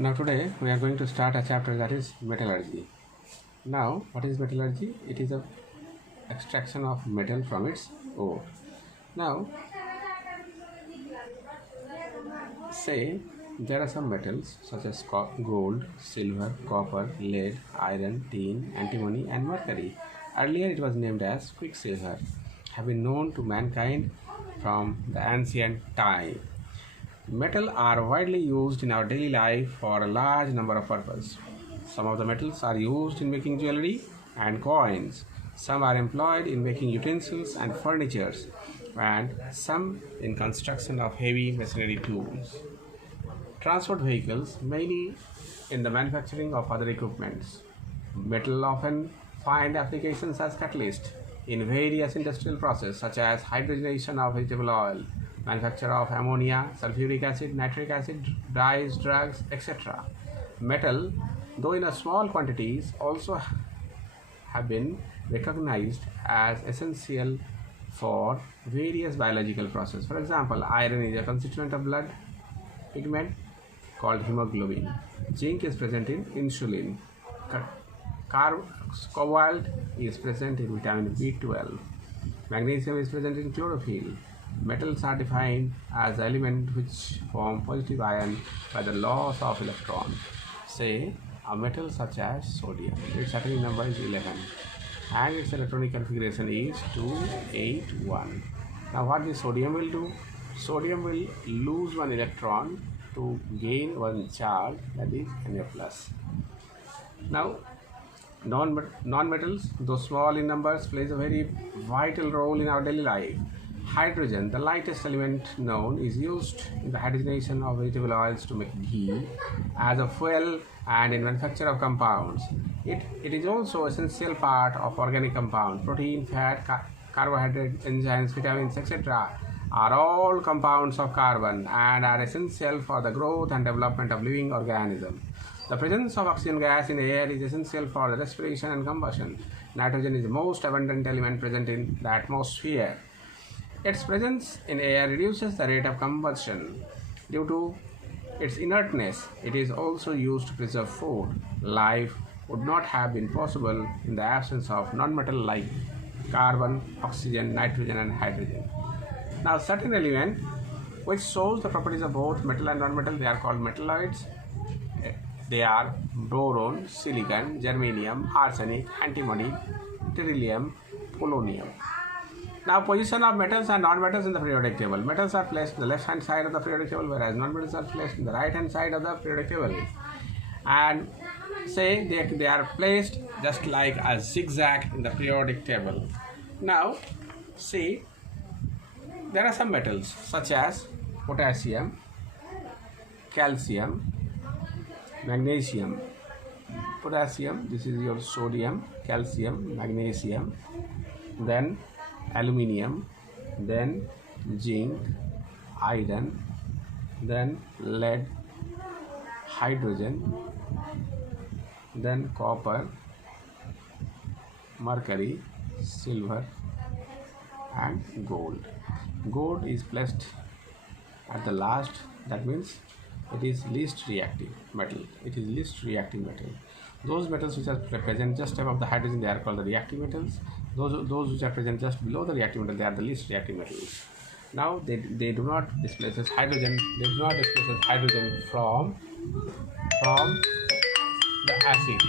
Now today we are going to start a chapter that is metallurgy. Now what is metallurgy? It is a extraction of metal from its ore. Now say there are some metals such as gold, silver, copper, lead, iron, tin, antimony and mercury. Earlier it was named as quicksilver, have been known to mankind from the ancient time. Metals are widely used in our daily life for a large number of purposes. Some of the metals are used in making jewelry and coins. Some are employed in making utensils and furniture, and some in construction of heavy machinery tools. Transport vehicles, mainly in the manufacturing of other equipments. Metal often find applications as catalyst in various industrial processes such as hydrogenation of vegetable oil, manufacture of ammonia, sulfuric acid, nitric acid, dyes, drugs, etc. Metal, though in a small quantities, also have been recognized as essential for various biological processes. For example, iron is a constituent of blood pigment called hemoglobin. Zinc is present in insulin. Cobalt is present in vitamin B12. Magnesium is present in chlorophyll. Metals are defined as elements which form positive ion by the loss of electron. Say a metal such as sodium. Its atomic number is 11 and its electronic configuration is 281. Now what the sodium will do? Sodium will lose one electron to gain one charge, that is Na plus. Now non-metals, though small in numbers, plays a very vital role in our daily life. Hydrogen, the lightest element known, is used in the hydrogenation of vegetable oils to make ghee, as a fuel and in manufacture of compounds. It is also essential part of organic compound. Protein, fat, carbohydrate, enzymes, vitamins, etc. are all compounds of carbon and are essential for the growth and development of living organisms. The presence of oxygen gas in air is essential for the respiration and combustion. Nitrogen is the most abundant element present in the atmosphere. Its presence in air reduces the rate of combustion. Due to its inertness, it is also used to preserve food. Life would not have been possible in the absence of non-metal like carbon, oxygen, nitrogen and hydrogen. Now certain elements which shows the properties of both metal and non-metal, they are called metalloids. They are boron, silicon, germanium, arsenic, antimony, beryllium, polonium. Now position of metals and non-metals in the periodic table. Metals are placed in the left hand side of the periodic table, whereas non-metals are placed in the right hand side of the periodic table. And say they are placed just like a zigzag in the periodic table. Now see, there are some metals such as potassium, calcium, magnesium. Potassium, this is your sodium, calcium, magnesium, then aluminium, then zinc, iron, then lead, hydrogen, then copper, mercury, silver and gold. Gold is placed at the last, that means it is least reactive metal. It is least reactive metal. Those metals which are present just above the hydrogen, they are called the reactive metals. Those which are present just below the reactive metal, they are the least reactive metals. Now they do not displace hydrogen. They do not displace hydrogen from the acid.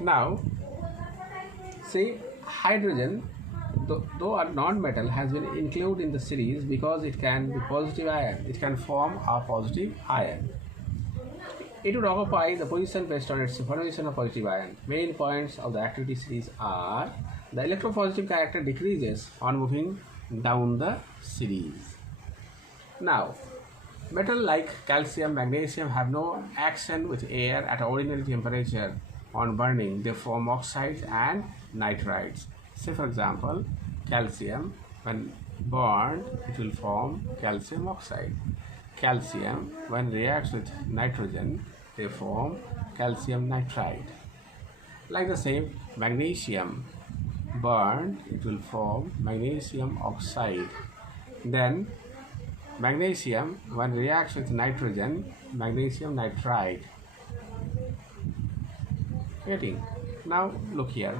Now see, hydrogen, though a non-metal, has been included in the series because it can be positive ion. It can form a positive ion. It would occupy the position based on its formation of positive ion. Main points of the activity series are: the electropositive character decreases on moving down the series. Now, metal like calcium, magnesium have no action with air at ordinary temperature. On burning, they form oxides and nitrides. Say for example, calcium, when burned, it will form calcium oxide. Calcium, when reacts with nitrogen, they form calcium nitride. Like the same, magnesium, burned, it will form magnesium oxide. Then magnesium, when reacts with nitrogen, magnesium nitride. Getting? Now look here.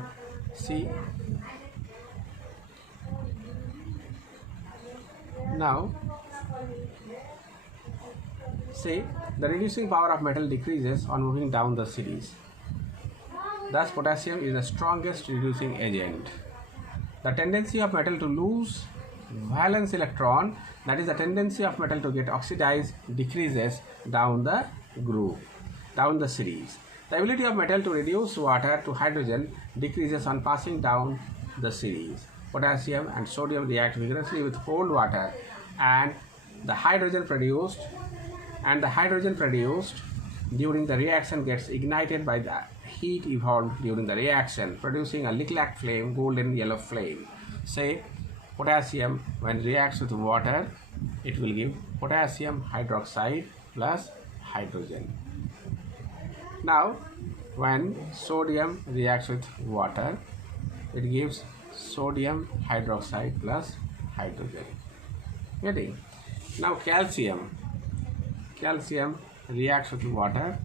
See. Now, say the reducing power of metal decreases on moving down the series. Thus, potassium is the strongest reducing agent. The tendency of metal to lose valence electron, that is the tendency of metal to get oxidized, decreases down the groove, down the series. The ability of metal to reduce water to hydrogen decreases on passing down the series. Potassium and sodium react vigorously with cold water, and the hydrogen produced during the reaction gets ignited by the heat evolved during the reaction, producing a lilac flame, golden yellow flame. Say potassium, when reacts with water, it will give potassium hydroxide plus hydrogen. Now, when sodium reacts with water, it gives sodium hydroxide plus hydrogen. Getting? Now, calcium reacts with water,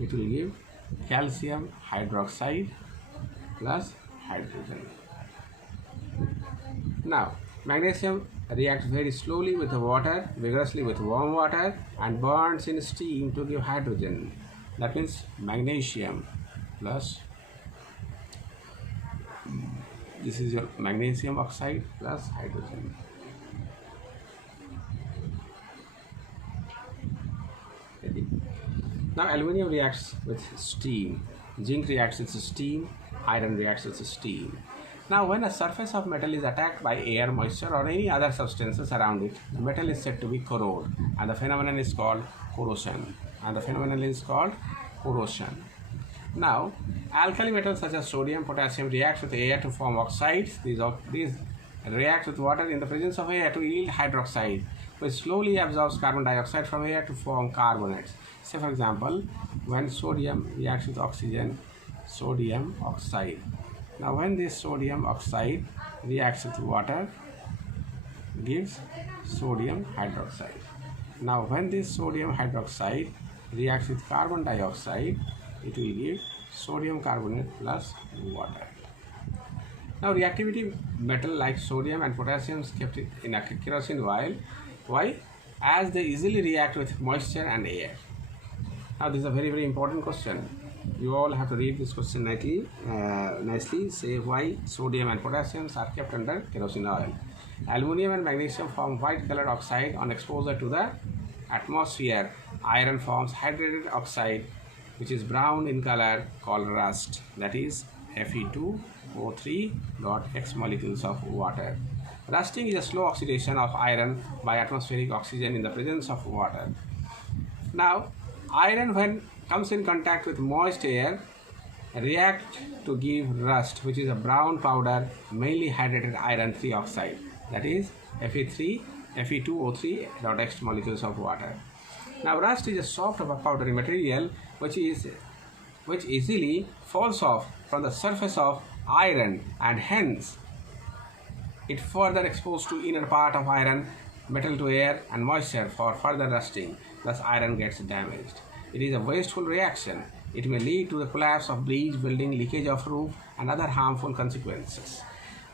it will give calcium hydroxide plus hydrogen. Now, magnesium reacts very slowly with the water, vigorously with warm water, and burns in steam to give hydrogen. That means magnesium plus, this is your magnesium oxide plus hydrogen. Now, aluminium reacts with steam, zinc reacts with steam, iron reacts with steam. Now, when a surface of metal is attacked by air, moisture, or any other substances around it, the metal is said to be corrode, and the phenomenon is called corrosion. Now, alkali metals such as sodium, potassium react with air to form oxides. These react with water in the presence of air to yield hydroxide, which slowly absorbs carbon dioxide from air to form carbonates. Say for example, when sodium reacts with oxygen, sodium oxide. Now when this sodium oxide reacts with water, gives sodium hydroxide. Now when this sodium hydroxide reacts with carbon dioxide, it will give sodium carbonate plus water. Now reactivity metal like sodium and potassium is kept in a kerosene oil. Why? As they easily react with moisture and air. Now this is a very, very important question. You all have to read this question nicely. Say why sodium and potassium are kept under kerosene oil. Aluminium and magnesium form white colored oxide on exposure to the atmosphere. Iron forms hydrated oxide, which is brown in color, called rust. That is Fe2O3.X molecules of water. Rusting is a slow oxidation of iron by atmospheric oxygen in the presence of water. Now, iron when comes in contact with moist air react to give rust, which is a brown powder, mainly hydrated iron 3 oxide. That is Fe2O3.X molecules of water. Now, rust is a soft powdery material which easily falls off from the surface of iron, and hence it further exposed to inner part of iron metal to air and moisture for further rusting. Thus iron gets damaged. It is a wasteful reaction. It may lead to the collapse of bridge, building, leakage of roof, and other harmful consequences.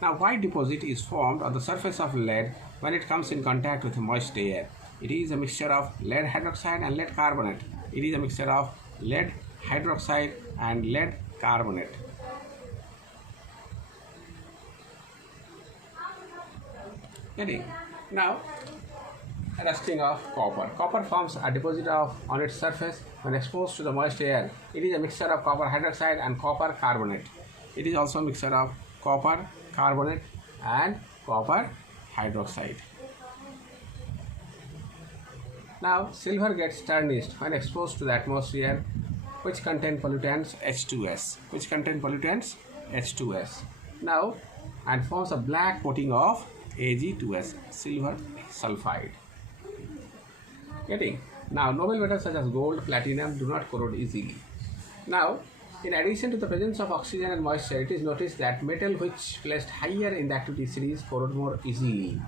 Now, white deposit is formed on the surface of lead when it comes in contact with moist air. It is a mixture of lead hydroxide and lead carbonate. It is a mixture of lead hydroxide and lead carbonate. Getting? Now, rusting of copper. Copper forms a deposit on its surface when exposed to the moist air. It is a mixture of copper hydroxide and copper carbonate. It is also a mixture of copper carbonate and copper hydroxide. Now, silver gets tarnished when exposed to the atmosphere, which contain pollutants H2S. Now, and forms a black coating of Ag2S, silver sulfide. Getting? Now, noble metals such as gold, platinum do not corrode easily. Now, in addition to the presence of oxygen and moisture, it is noticed that metal which placed higher in the activity series corrode more easily.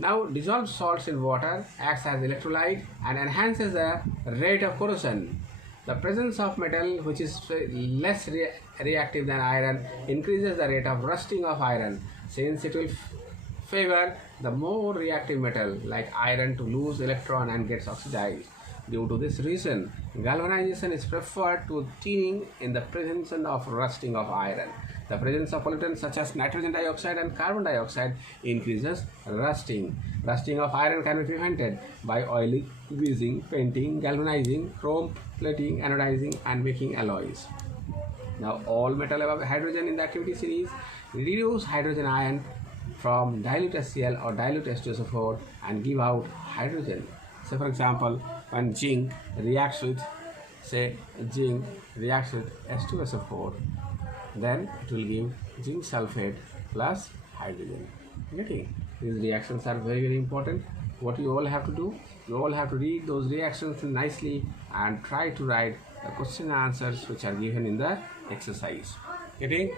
Now, dissolved salts in water acts as electrolyte and enhances the rate of corrosion. The presence of metal, which is less reactive than iron, increases the rate of rusting of iron, since it will favor the more reactive metal like iron to lose electron and gets oxidized. Due to this reason, galvanization is preferred to tin in the presence of rusting of iron. The presence of pollutants such as nitrogen dioxide and carbon dioxide increases rusting. Rusting of iron can be prevented by oiling, greasing, painting, galvanizing, chrome plating, anodizing, and making alloys. Now, all metal above hydrogen in the activity series reduce hydrogen ion from dilute HCl or dilute H2SO4 and give out hydrogen. So, for example, when zinc reacts with, zinc reacts with H2SO4, then it will give zinc sulfate plus hydrogen. Getting? These reactions are very, very important. What you all have to do, you all have to read those reactions nicely and try to write the question and answers which are given in the exercise. Getting?